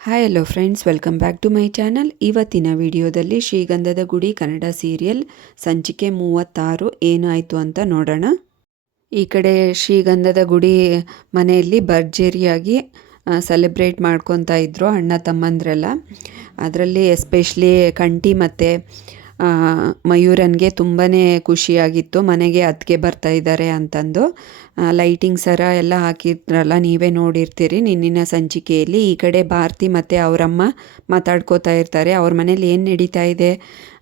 Hi hello friends, welcome back to my channel. ಇವತ್ತಿನ ವಿಡಿಯೋದಲ್ಲಿ ಶ್ರೀಗಂಧದ ಗುಡಿ ಕನ್ನಡ ಸೀರಿಯಲ್ ಸಂಚಿಕೆ 36 ಏನಾಯಿತು ಅಂತ ನೋಡೋಣ. ಈ ಕಡೆ ಶ್ರೀಗಂಧದ ಗುಡಿ ಮನೆಯಲ್ಲಿ ಭರ್ಜರಿಯಾಗಿ ಸೆಲೆಬ್ರೇಟ್ ಮಾಡ್ಕೊತಾ ಇದ್ರು ಅಣ್ಣ ತಮ್ಮಂದ್ರೆಲ್ಲ. ಅದರಲ್ಲಿ ಎಸ್ಪೆಷಲಿ ಕಂಠಿ ಮತ್ತು ಮಯೂರನ್ಗೆ ತುಂಬಾ ಖುಷಿಯಾಗಿತ್ತು. ಮನೆಗೆ ಅದಕ್ಕೆ ಬರ್ತಾ ಇದ್ದಾರೆ ಅಂತಂದು ಲೈಟಿಂಗ್ ಸರ ಎಲ್ಲ ಹಾಕಿದ್ರಲ್ಲ, ನೀವೇ ನೋಡಿರ್ತೀರಿ ನಿನ್ನಿನ ಸಂಚಿಕೆಯಲ್ಲಿ. ಈ ಕಡೆ ಭಾರತಿ ಮತ್ತು ಅವರಮ್ಮ ಮಾತಾಡ್ಕೋತಾ ಇರ್ತಾರೆ. ಅವ್ರ ಮನೇಲಿ ಏನು ನಡೀತಾ ಇದೆ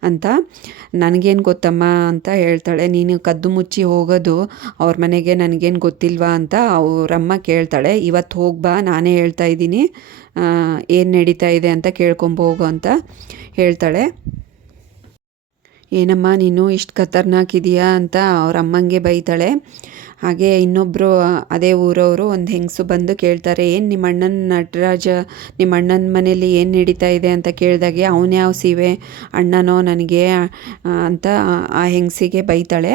ಅಂತ. ನನಗೇನು ಗೊತ್ತಮ್ಮ ಅಂತ ಹೇಳ್ತಾಳೆ. ನೀನು ಕದ್ದು ಮುಚ್ಚಿ ಹೋಗೋದು ಅವ್ರ ಮನೆಗೆ ನನಗೇನು ಗೊತ್ತಿಲ್ವಾ ಅಂತ ಅವರಮ್ಮ ಕೇಳ್ತಾಳೆ. ಇವತ್ತು ಹೋಗ್ಬಾ, ನಾನೇ ಹೇಳ್ತಾ ಇದ್ದೀನಿ ಏನು ನಡೀತಾ ಇದೆ ಅಂತ ಕೇಳ್ಕೊಂಬೋಗು ಅಂತ ಹೇಳ್ತಾಳೆ. ಏನಮ್ಮ ನೀನು ಇಷ್ಟು ಖತರ್ನಾಕಿದೆಯಾ ಅಂತ ಅವ್ರ ಅಮ್ಮಂಗೆ ಬೈತಾಳೆ. ಹಾಗೆ ಇನ್ನೊಬ್ಬರು ಅದೇ ಊರವರು ಒಂದು ಹೆಂಗಸು ಬಂದು ಕೇಳ್ತಾರೆ, ಏನು ನಿಮ್ಮ ಅಣ್ಣನ ನಟರಾಜ ನಿಮ್ಮ ಅಣ್ಣನ ಮನೇಲಿ ಏನು ನಡೀತಾ ಇದೆ ಅಂತ ಕೇಳಿದಾಗೆ ಅವನ್ಯಾವ ಸೀವೆ ಅಣ್ಣನೋ ನನಗೆ ಅಂತ ಆ ಹೆಂಗಸಿಗೆ ಬೈತಾಳೆ.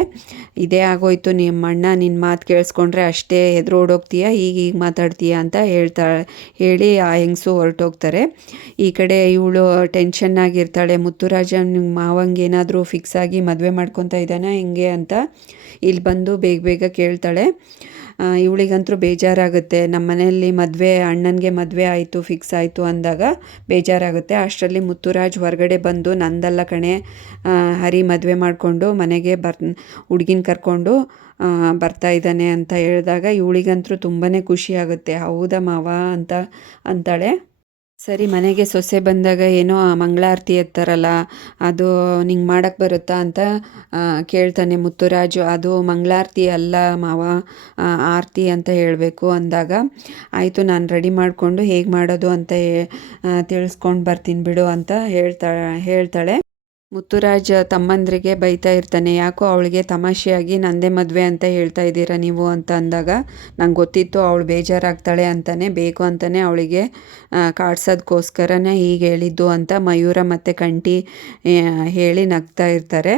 ಇದೇ ಆಗೋಯ್ತು, ನಿಮ್ಮ ಅಣ್ಣ ನಿನ್ನ ಮಾತು ಕೇಳಿಸ್ಕೊಂಡ್ರೆ ಅಷ್ಟೇ ಎದುರೋಡೋಗ್ತೀಯ, ಈಗ ಮಾತಾಡ್ತೀಯ ಅಂತ ಹೇಳಿ ಆ ಹೆಂಗಸು ಹೊರಟೋಗ್ತಾರೆ. ಈ ಕಡೆ ಇವಳು ಟೆನ್ಷನ್ನಾಗಿರ್ತಾಳೆ. ಮುತ್ತುರಾಜ ನಿಮ್ಮ ಮಾವಂಗೆ ಏನಾದರೂ ಫಿಕ್ಸ್ ಆಗಿ ಮದುವೆ ಮಾಡ್ಕೊತಾ ಇದ್ದಾನ ಹೆಂಗೆ ಅಂತ ಇಲ್ಲಿ ಬಂದು ಬೇಗ ಬೇಗ ಕೇಳ್ತಾಳೆ. ಇವಳಿಗಂತೂ ಬೇಜಾರಾಗುತ್ತೆ. ನಮ್ಮ ಮನೆಯಲ್ಲಿ ಅಣ್ಣನಿಗೆ ಮದುವೆ ಆಯಿತು, ಫಿಕ್ಸ್ ಆಯಿತು ಅಂದಾಗ ಬೇಜಾರಾಗುತ್ತೆ. ಅಷ್ಟರಲ್ಲಿ ಮುತ್ತುರಾಜ್ ಹೊರಗಡೆ ಬಂದು ನಂದಲ್ಲ ಕಣೆ, ಹರಿ ಮದುವೆ ಮಾಡಿಕೊಂಡು ಮನೆಗೆ ಹುಡುಗಿನ ಕರ್ಕೊಂಡು ಬರ್ತಾ ಇದ್ದಾನೆ ಅಂತ ಹೇಳಿದಾಗ ಇವಳಿಗಂತೂ ತುಂಬಾ ಖುಷಿಯಾಗುತ್ತೆ. ಹೌದಾ ಮಾವ ಅಂತ ಅಂತಾಳೆ. ಸರಿ, ಮನೆಗೆ ಸೊಸೆ ಬಂದಾಗ ಏನೋ ಮಂಗಳಾರತಿ ಎತ್ತಾರಲ್ಲ, ಅದು ನಿಂಗೆ ಮಾಡೋಕ್ಕೆ ಬರುತ್ತಾ ಅಂತ ಕೇಳ್ತಾನೆ ಮುತ್ತುರಾಜು. ಅದು ಮಂಗಳಾರತಿ ಅಲ್ಲ ಮಾವ, ಆರತಿ ಅಂತ ಹೇಳಬೇಕು ಅಂದಾಗ, ಆಯಿತು ನಾನು ರೆಡಿ ಮಾಡಿಕೊಂಡು ಹೇಗೆ ಮಾಡೋದು ಅಂತ ತಿಳಿಸ್ಕೊಂಡು ಬರ್ತೀನಿ ಬಿಡು ಅಂತ ಹೇಳ್ತಾಳೆ. ಮುತ್ತುರಾಜ್ ತಮ್ಮಂದ್ರಿಗೆ ಬೈತಾ ಇರ್ತಾನೆ. ಯಾಕೋ ಅವಳಿಗೆ ತಮಾಷೆಯಾಗಿ ನಂದೇ ಮದುವೆ ಅಂತ ಹೇಳ್ತಾ ಇದ್ದೀರಾ ನೀವು ಅಂತ ಅಂದಾಗ, ನಂಗೆ ಗೊತ್ತಿತ್ತು ಅವಳು ಬೇಜಾರಾಗ್ತಾಳೆ ಅಂತಲೇ, ಬೇಕು ಅಂತಲೇ ಅವಳಿಗೆ ಕಾಡ್ಸೋದಕ್ಕೋಸ್ಕರನೇ ಹೀಗೆ ಹೇಳಿದ್ದು ಅಂತ ಮಯೂರ ಮತ್ತು ಕಂಠಿ ಹೇಳಿ ನಗ್ತಾ ಇರ್ತಾರೆ.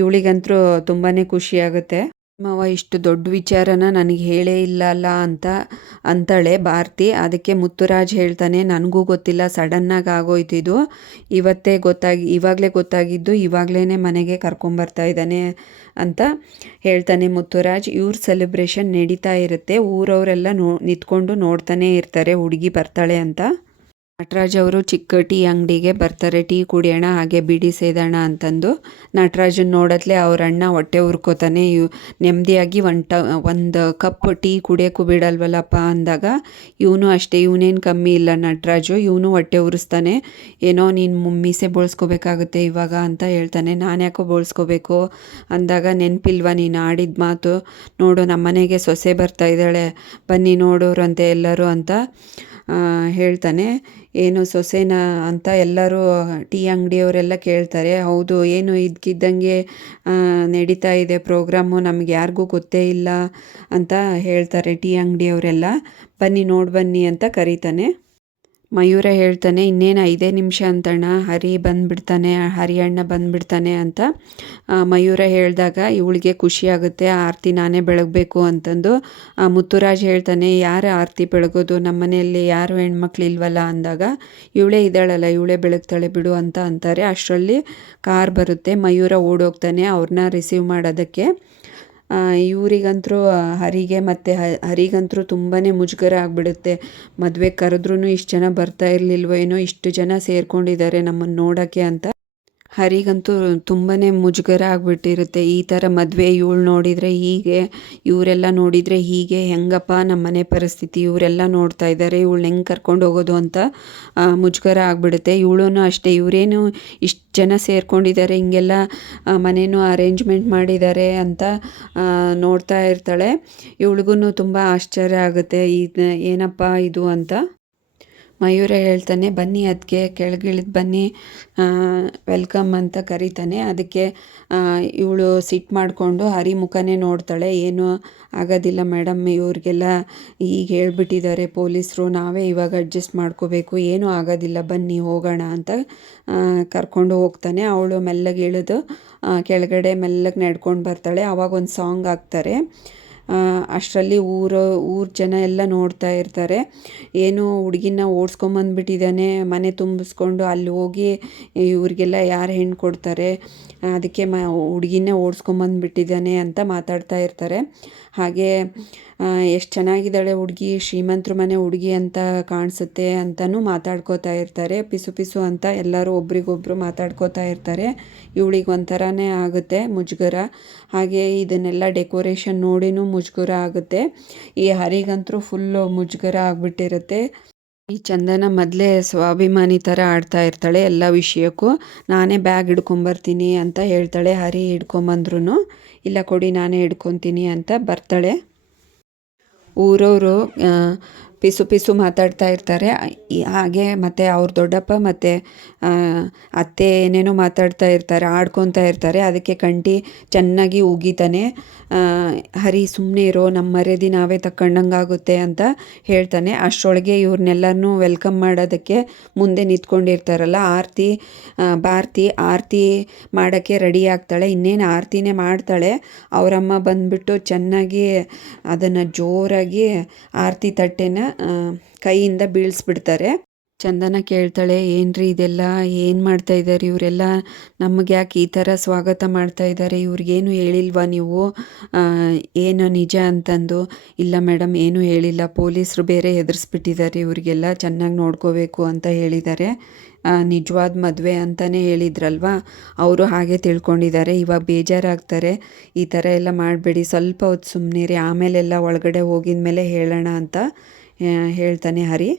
ಇವಳಿಗಂತೂ ತುಂಬಾ ಖುಷಿಯಾಗುತ್ತೆ. ಮಾವ ಇಷ್ಟು ದೊಡ್ಡ ವಿಚಾರನ ನನಗೆ ಹೇಳೇ ಇಲ್ಲಲ್ಲ ಅಂತ ಅಂತಾಳೆ ಭಾರತಿ. ಅದಕ್ಕೆ ಮುತ್ತುರಾಜ್ ಹೇಳ್ತಾನೆ, ನನಗೂ ಗೊತ್ತಿಲ್ಲ, ಸಡನ್ನಾಗಿ ಆಗೋಯ್ತಿದ್ದು, ಇವಾಗಲೇ ಗೊತ್ತಾಗಿದ್ದು, ಇವಾಗಲೇ ಮನೆಗೆ ಕರ್ಕೊಂಬರ್ತಾ ಇದ್ದಾನೆ ಅಂತ ಹೇಳ್ತಾನೆ ಮುತ್ತುರಾಜ್. ಇವ್ರ ಸೆಲೆಬ್ರೇಷನ್ ನಡೀತಾ ಇರುತ್ತೆ. ಊರವರೆಲ್ಲ ನಿಂತ್ಕೊಂಡು ನೋಡ್ತಾನೆ ಇರ್ತಾರೆ ಹುಡುಗಿ ಬರ್ತಾಳೆ ಅಂತ. ನಟರಾಜ್ ಅವರು ಚಿಕ್ಕ ಟೀ ಅಂಗಡಿಗೆ ಬರ್ತಾರೆ, ಟೀ ಕುಡಿಯೋಣ ಹಾಗೆ ಬಿಡಿ ಸೇದೋಣ ಅಂತಂದು. ನಟರಾಜನ್ ನೋಡತ್ಲೆ ಅವ್ರ ಅಣ್ಣ ಹೊಟ್ಟೆ ಉರ್ಕೋತಾನೆ. ನೆಮ್ಮದಿಯಾಗಿ ಒಂದು ಕಪ್ ಟೀ ಕುಡಿಯೋಕ್ಕೂ ಬಿಡಲ್ವಲ್ಲಪ್ಪ ಅಂದಾಗ, ಇವನು ಅಷ್ಟೇ, ಇವನೇನು ಕಮ್ಮಿ ಇಲ್ಲ ನಟರಾಜು, ಇವನು ಹೊಟ್ಟೆ ಉರಿಸ್ತಾನೆ. ಏನೋ ನೀನು ಮೀಸೆ ಬೋಳ್ಸ್ಕೋಬೇಕಾಗುತ್ತೆ ಇವಾಗ ಅಂತ ಹೇಳ್ತಾನೆ. ನಾನು ಯಾಕೋ ಬೋಳ್ಸ್ಕೋಬೇಕು ಅಂದಾಗ, ನೆನಪಿಲ್ವಾ ನೀನು ಆಡಿದ ಮಾತು, ನೋಡು ನಮ್ಮನೆಗೆ ಸೊಸೆ ಬರ್ತಾ ಇದ್ದಾಳೆ, ಬನ್ನಿ ನೋಡೋರಂತೆ ಎಲ್ಲರೂ ಅಂತ ಹೇಳ್ತಾನೆ. ಏನು ಸೊಸೆನ ಅಂತ ಎಲ್ಲರೂ ಟೀ ಅಂಗಡಿಯವರೆಲ್ಲ ಕೇಳ್ತಾರೆ. ಹೌದು, ಏನು ಇದ್ದಕ್ಕಿದ್ದಂಗೆ ನಡೀತಾ ಇದೆ ಪ್ರೋಗ್ರಾಮು, ನಮ್ಗೆ ಯಾರಿಗೂ ಗೊತ್ತೇ ಇಲ್ಲ ಅಂತ ಹೇಳ್ತಾರೆ ಟೀ ಅಂಗಡಿಯವರೆಲ್ಲ. ಬನ್ನಿ ಬನ್ನಿ ಅಂತ ಕರೀತಾನೆ. ಮಯೂರ ಹೇಳ್ತಾನೆ, ಇನ್ನೇನು 5 ನಿಮಿಷ ಅಂತಣ್ಣ, ಹರಿ ಅಣ್ಣ ಬಂದುಬಿಡ್ತಾನೆ ಅಂತ ಮಯೂರ ಹೇಳಿದಾಗ ಇವಳಿಗೆ ಖುಷಿಯಾಗುತ್ತೆ. ಆರತಿ ನಾನೇ ಬೆಳಗಬೇಕು ಅಂತಂದು. ಮುತ್ತುರಾಜ್ ಹೇಳ್ತಾನೆ, ಯಾರು ಆರತಿ ಬೆಳಗೋದು, ನಮ್ಮ ಮನೆಯಲ್ಲಿ ಯಾರು ಹೆಣ್ಮಕ್ಳು ಇಲ್ವಲ್ಲ ಅಂದಾಗ, ಇವಳೇ ಇದ್ದಾಳಲ್ಲ ಇವಳೇ ಬೆಳಗ್ತಾಳೆ ಬಿಡು ಅಂತ ಅಂತಾರೆ. ಅಷ್ಟರಲ್ಲಿ ಕಾರ್ ಬರುತ್ತೆ. ಮಯೂರ ಓಡೋಗ್ತಾನೆ ಅವ್ರನ್ನ ರಿಸೀವ್ ಮಾಡೋದಕ್ಕೆ. ಇವರಿಗಂತೂ ಹರಿಗಂತೂ ತುಂಬಾ ಮುಜುಗರ ಆಗಿಬಿಡುತ್ತೆ. ಮದುವೆ ಕರೆದ್ರೂ ಇಷ್ಟು ಜನ ಬರ್ತಾ ಇರಲಿಲ್ವೋ ಏನೋ, ಇಷ್ಟು ಜನ ಸೇರ್ಕೊಂಡಿದ್ದಾರೆ ನಮ್ಮನ್ನು ನೋಡೋಕ್ಕೆ ಅಂತ ಹರಿಗಂತೂ ತುಂಬಾ ಮುಜುಗರ ಆಗಿಬಿಟ್ಟಿರುತ್ತೆ. ಈ ಥರ ಮದುವೆ ಇವಳು ನೋಡಿದರೆ ಹೀಗೆ, ಇವರೆಲ್ಲ ನೋಡಿದರೆ ಹೀಗೆ, ಹೆಂಗಪ್ಪ ನಮ್ಮ ಮನೆ ಪರಿಸ್ಥಿತಿ, ಇವರೆಲ್ಲ ನೋಡ್ತಾ ಇದ್ದಾರೆ, ಇವಳನ್ನ ಹೆಂಗೆ ಕರ್ಕೊಂಡು ಹೋಗೋದು ಅಂತ ಮುಜುಗರ ಆಗಿಬಿಡುತ್ತೆ. ಇವಳೂ ಅಷ್ಟೇ, ಇವರೇನು ಇಷ್ಟು ಜನ ಸೇರ್ಕೊಂಡಿದ್ದಾರೆ, ಹಿಂಗೆಲ್ಲ ಮನೇನೂ ಅರೇಂಜ್ಮೆಂಟ್ ಮಾಡಿದ್ದಾರೆ ಅಂತ ನೋಡ್ತಾ ಇರ್ತಾಳೆ. ಇವಳಿಗೂ ತುಂಬ ಆಶ್ಚರ್ಯ ಆಗುತ್ತೆ, ಏನಪ್ಪ ಇದು ಅಂತ. ಮಯೂರ ಹೇಳ್ತಾನೆ, ಬನ್ನಿ ಅದಕ್ಕೆ ಕೆಳಗಿಳಿದು ಬನ್ನಿ, ವೆಲ್ಕಮ್ ಅಂತ ಕರೀತಾನೆ. ಅದಕ್ಕೆ ಇವಳು ಸಿಟ್ಟು ಮಾಡಿಕೊಂಡು ಹರಿ ಮುಖನೇ ನೋಡ್ತಾಳೆ. ಏನೂ ಆಗೋದಿಲ್ಲ ಮೇಡಮ್, ಇವ್ರಿಗೆಲ್ಲ ಈಗ ಹೇಳ್ಬಿಟ್ಟಿದ್ದಾರೆ ಪೊಲೀಸರು, ನಾವೇ ಇವಾಗ ಅಡ್ಜಸ್ಟ್ ಮಾಡ್ಕೋಬೇಕು, ಏನೂ ಆಗೋದಿಲ್ಲ ಬನ್ನಿ ಹೋಗೋಣ ಅಂತ ಕರ್ಕೊಂಡು ಹೋಗ್ತಾನೆ. ಅವಳು ಮೆಲ್ಲಗೆ ಇಳಿದು ಕೆಳಗಡೆ ಮೆಲ್ಲಗೆ ನಡ್ಕೊಂಡು ಬರ್ತಾಳೆ. ಆವಾಗ ಒಂದು ಸಾಂಗ್ ಹಾಕ್ತಾರೆ. ಅಷ್ಟರಲ್ಲಿ ಊರ ಜನ ಎಲ್ಲ ನೋಡ್ತಾ ಇರ್ತಾರೆ. ಏನೋ ಹುಡುಗಿನ ಓಡಿಸ್ಕೊಂಬಂದ್ಬಿಟ್ಟಿದ್ದಾನೆ, ಮನೆ ತುಂಬಿಸ್ಕೊಂಡು ಅಲ್ಲಿ ಹೋಗಿ ಇವ್ರಿಗೆಲ್ಲ ಯಾರು ಹೆಣ್ಣು ಕೊಡ್ತಾರೆ, ಅದಕ್ಕೆ ಹುಡುಗಿನೇ ಓಡಿಸ್ಕೊಂಬಂದ್ಬಿಟ್ಟಿದ್ದಾನೆ ಅಂತ ಮಾತಾಡ್ತಾ ಇರ್ತಾರೆ. ಹಾಗೆ ಎಷ್ಟು ಚೆನ್ನಾಗಿದ್ದಾಳೆ ಹುಡುಗಿ, ಶ್ರೀಮಂತರ ಮನೆ ಹುಡುಗಿ ಅಂತ ಕಾಣಿಸುತ್ತೆ ಅಂತಲೂ ಮಾತಾಡ್ಕೋತಾ ಇರ್ತಾರೆ. ಪಿಸು ಪಿಸು ಅಂತ ಎಲ್ಲರೂ ಒಬ್ರಿಗೊಬ್ರು ಮಾತಾಡ್ಕೋತಾ ಇರ್ತಾರೆ. ಇವಳಿಗೆ ಒಂಥರನೇ ಆಗುತ್ತೆ ಮುಜುಗರ. ಹಾಗೆ ಇದನ್ನೆಲ್ಲ ಡೆಕೋರೇಷನ್ ನೋಡಿನೂ ಮುಜುಗರ ಆಗುತ್ತೆ. ಈ ಹರಿಗಂತೂ ಫುಲ್ಲು ಮುಜುಗರ ಆಗಿಬಿಟ್ಟಿರುತ್ತೆ. ಈ ಚಂದನ ಮೊದಲೇ ಸ್ವಾಭಿಮಾನಿ ಥರ ಆಡ್ತಾ ಇರ್ತಾಳೆ ಎಲ್ಲ ವಿಷಯಕ್ಕೂ. ನಾನೇ ಬ್ಯಾಗ್ ಹಿಡ್ಕೊಂಬರ್ತೀನಿ ಅಂತ ಹೇಳ್ತಾಳೆ. ಹರಿ ಹಿಡ್ಕೊಂಬಂದ್ರೂ ಇಲ್ಲ ಕೊಡಿ ನಾನೇ ಹಿಡ್ಕೊತೀನಿ ಅಂತ ಬರ್ತಾಳೆ. ಊರವರು ಪಿಸು ಪಿಸು ಮಾತಾಡ್ತಾ ಇರ್ತಾರೆ. ಹಾಗೆ ಮತ್ತು ಅವ್ರ ದೊಡ್ಡಪ್ಪ ಮತ್ತು ಅತ್ತೆ ಏನೇನೋ ಮಾತಾಡ್ತಾ ಇರ್ತಾರೆ, ಆಡ್ಕೊತಾ ಇರ್ತಾರೆ. ಅದಕ್ಕೆ ಕಂಠಿ ಚೆನ್ನಾಗಿ ಉಗೀತಾನೆ. ಹರಿ ಸುಮ್ಮನೆ ಇರೋ, ನಮ್ಮ ಮರ್ಯಾದೆ ನಾವೇ ತಕ್ಕಂಡಂಗಾಗುತ್ತೆ ಅಂತ ಹೇಳ್ತಾನೆ. ಅಷ್ಟರೊಳಗೆ ಇವ್ರನ್ನೆಲ್ಲರನ್ನೂ ವೆಲ್ಕಮ್ ಮಾಡೋದಕ್ಕೆ ಮುಂದೆ ನಿಂತ್ಕೊಂಡಿರ್ತಾರಲ್ಲ ಭಾರತಿ ಆರತಿ ಮಾಡೋಕ್ಕೆ ರೆಡಿ ಆಗ್ತಾಳೆ. ಇನ್ನೇನು ಆರತಿನೇ ಮಾಡ್ತಾಳೆ. ಅವರಮ್ಮ ಬಂದುಬಿಟ್ಟು ಚೆನ್ನಾಗಿ ಅದನ್ನು ಜೋರಾಗಿ ಆರತಿ ತಟ್ಟೆನ ಕೈಯಿಂದ ಬೀಳಿಸ್ಬಿಡ್ತಾರೆ. ಚಂದನ ಕೇಳ್ತಾಳೆ, ಏನ್ರಿ ಇದೆಲ್ಲ ಏನು ಮಾಡ್ತಾ ಇದ್ದಾರೆ ಇವರೆಲ್ಲ, ನಮಗೆ ಯಾಕೆ ಈ ಥರ ಸ್ವಾಗತ ಮಾಡ್ತಾ ಇದ್ದಾರೆ, ಇವ್ರಿಗೇನು ಹೇಳಿಲ್ವಾ ನೀವು ಏನು ನಿಜ ಅಂತಂದು. ಇಲ್ಲ ಮೇಡಮ್ ಏನೂ ಹೇಳಿಲ್ಲ, ಪೊಲೀಸರು ಬೇರೆ ಹೆದರ್ಸ್ಬಿಟ್ಟಿದ್ದಾರೆ, ಇವರಿಗೆಲ್ಲ ಚೆನ್ನಾಗಿ ನೋಡ್ಕೋಬೇಕು ಅಂತ ಹೇಳಿದ್ದಾರೆ. ನಿಜವಾದ ಮದುವೆ ಅಂತಲೇ ಹೇಳಿದ್ರಲ್ವ, ಅವರು ಹಾಗೆ ತಿಳ್ಕೊಂಡಿದ್ದಾರೆ. ಇವಾಗ ಬೇಜಾರಾಗ್ತಾರೆ. ಈ ಥರ ಎಲ್ಲ ಮಾಡಬೇಡಿ, ಸ್ವಲ್ಪ ಹೊತ್ತು ಸುಮ್ಮನಿರಿ, ಆಮೇಲೆಲ್ಲ ಒಳಗಡೆ ಹೋಗಿದ ಮೇಲೆ ಹೇಳೋಣ ಅಂತ ಹೇಳ್ತಾನೆ ಹರಿ.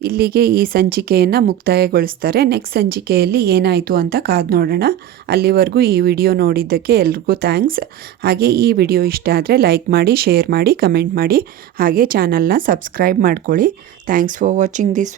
ಇಲ್ಲಿಗೆ ಈ ಸಂಚಿಕೆಯನ್ನು ಮುಕ್ತಾಯಗೊಳಿಸ್ತಾರೆ. ನೆಕ್ಸ್ಟ್ ಸಂಚಿಕೆಯಲ್ಲಿ ಏನಾಯಿತು ಅಂತ ಕಾದು ನೋಡೋಣ. ಅಲ್ಲಿವರೆಗೂ ಈ ವಿಡಿಯೋ ನೋಡಿದ್ದಕ್ಕೆ ಎಲ್ರಿಗೂ ಥ್ಯಾಂಕ್ಸ್. ಹಾಗೆ ಈ ವಿಡಿಯೋ ಇಷ್ಟ ಆದರೆ ಲೈಕ್ ಮಾಡಿ, ಶೇರ್ ಮಾಡಿ, ಕಮೆಂಟ್ ಮಾಡಿ. ಹಾಗೆ ಚಾನಲ್ನ ಸಬ್ಸ್ಕ್ರೈಬ್ ಮಾಡ್ಕೊಳ್ಳಿ. Thanks for watching this.